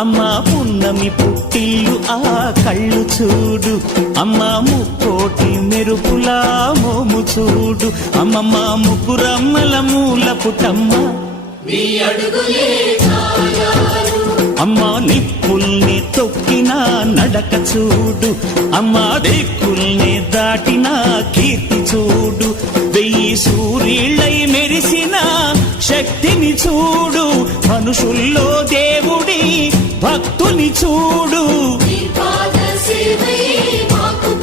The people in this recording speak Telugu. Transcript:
అమ్మా ఉన్నమి పుట్టిల్లు ఆ కళ్ళు చూడు అమ్మ ముక్కోటి మెరుపులా మోము చూడు అమ్మమ్మ ముకురమ్మల మూల పుట్టమ్మ అమ్మ నిప్పుల్ని తొక్కిన నడక చూడు అమ్మ దిక్కుల్ని దాటిన కీర్తి చూడు వెయ్యి సూర్యుళ్ళై మెరిసిన శక్తిని చూడు మనుషుల్లో దే భక్తుని చూడు